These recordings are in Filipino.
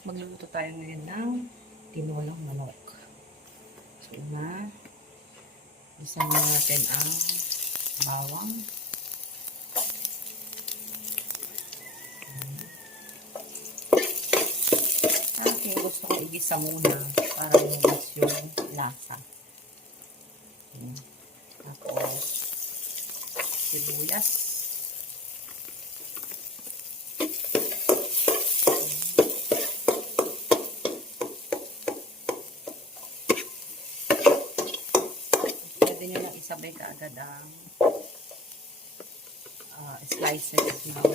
Magluluto tayo ngayon ng tinolang manok. So, isa na natin ang bawang. Okay, gusto ko igisa muna para lumabas yung lasa. Tapos, sibuyas. Pwede nyo lang isabay kaagad ang slices ng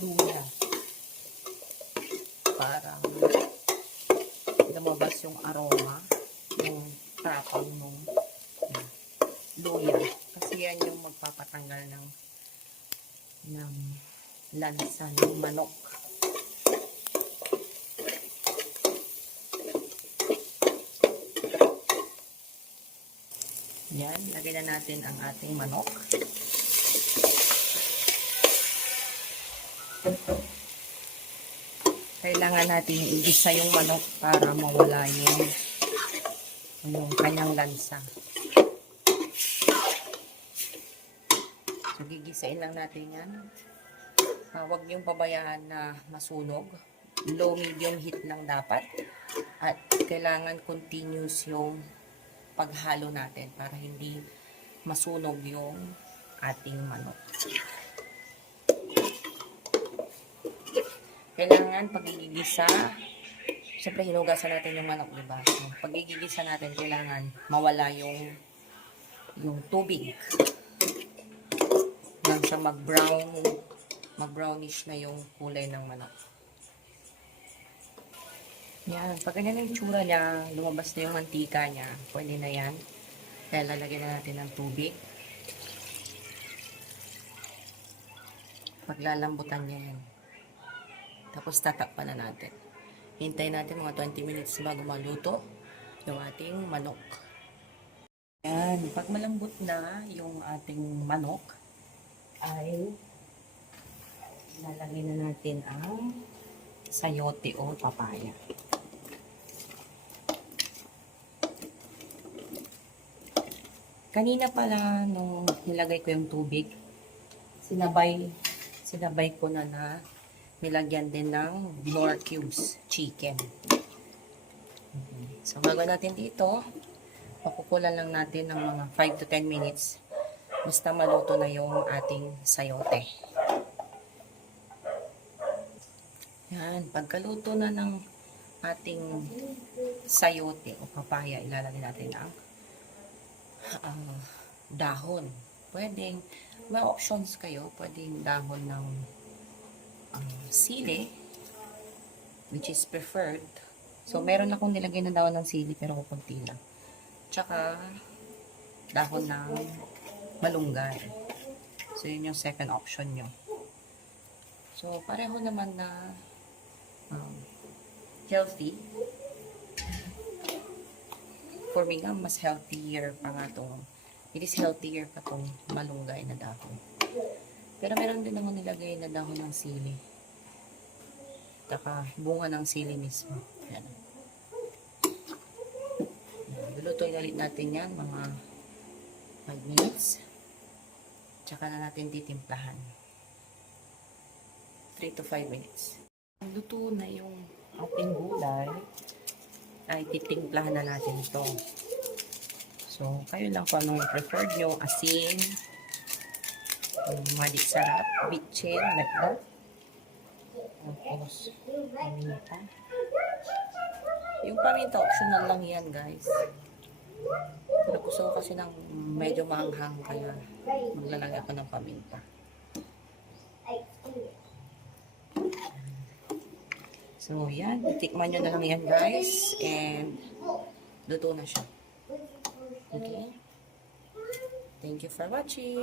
luya para lumabas yung aroma, yung tapang ng luya. Kasi yan yung magpapatanggal ng lansa ng manok. Yan, lagyan na natin ang ating manok. Kailangan natin igisa yung manok para mawala yung kanyang lansa. So, gigisain lang natin yan. Huwag niyong pabayaan na masunog. Low medium heat lang dapat. At kailangan continuous yung paghalo natin para hindi masunog yung ating manok. Kailangan pagigigisa, siyempre hinugasan natin yung manok, diba? So, pagigigisa natin, kailangan mawala yung tubig. Hanggang sa mag-brownish na yung kulay ng manok. Yan, pag ganyan yung tsura niya, lumabas na yung mantika niya, pwede na yan. Kaya lalagyan na natin ng tubig. Paglalambutan niya yan. Tapos tatakpan na natin. Hintayin natin mga 20 minutes bago maluto yung ating manok. Yan, pag malambot na yung ating manok, ay lalagyan na natin ang sayote o papaya. Kanina pala nung nilagay ko yung tubig, sinabay ko na nilagyan din ng Knorr cubes chicken. So, gagawin natin dito, pakukulan lang natin ng mga 5 to 10 minutes basta maluto na yung ating sayote. Yan, pagkaluto na ng ating sayote o papaya, ilalagay natin ang dahon. Pwedeng, may options kayo, pwedeng dahon ng sili, which is preferred. So, meron akong nilagay na dahon ng sili, pero kukunti lang. Tsaka, dahon ng malunggay. So, yun yung second option nyo. So, pareho naman na healthy. For me nga, mas healthier pa nga itong, it is healthier pa itong malunggay na dahon. Pero meron din naman nilagay na dahon ng sili. Taka bunga ng sili mismo. Yan. Lulutuin ulit natin yan mga 5 minutes. Tsaka na natin titimplahan. 3 to 5 minutes. Luto na yung ating gulay. Ay titimplahan na natin ito. So, kayo lang kung anong preferred nyo. Asin, madik sarap, bitchin, like that. Tapos, paminta. Yung paminta, optional lang yan, guys. Pero gusto ko kasi ng medyo maanghang, kaya maglalagay ako ng paminta. So, yan. Tikman nyo na lang yan, guys. And, luto na siya. Okay? Thank you for watching.